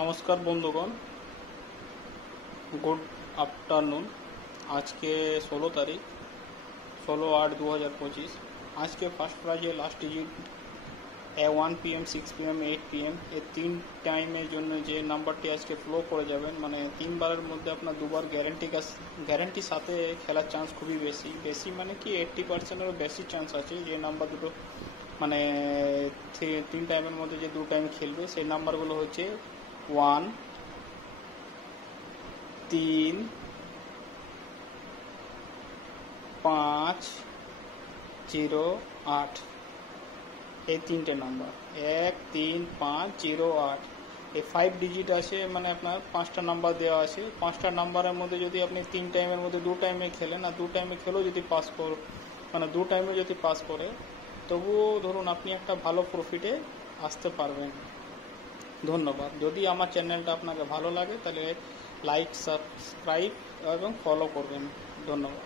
নমস্কার বন্ধুগণ, good afternoon. আজকে 16 তারিখ, 16/8/2025। আজকে ফার্স্ট প্রাইজে last digit 1 PM, 6 PM, 8 PM এই 3 টাইমের জন্য যে নাম্বারটি আজকে ফ্লো করে যাবেন, মানে 3বারের মধ্যে আপনার 2বার গ্যারেন্টির সাথে খেলার চান্স খুবই বেশি মানে কি 80%-এরও বেশি চান্স আছে যে নাম্বার দুটো মানে 3 টাইমের মধ্যে যে 2 টাইম খেলবে। সেই নাম্বারগুলো হচ্ছে 1, 3, 5, 0, 8। এই 3টে নাম্বার 1, 3, 5, 0, 8 এই 5 ডিজিট আছে, মানে আপনার 5টা নাম্বার দেওয়া আছে। 5টা নাম্বারের মধ্যে যদি আপনি 3 টাইমের মধ্যে 2 টাইমে খেলেন আর 2 টাইমে খেলেও যদি মানে 2 টাইমে যদি পাস করে, তবুও ধরুন আপনি একটা ভালো প্রফিটে আসতে পারবেন। ধন্যবাদ। যদি আমার চ্যানেলটা আপনাকে ভালো লাগে তাহলে লাইক, সাবস্ক্রাইব এবং ফলো করবেন। ধন্যবাদ।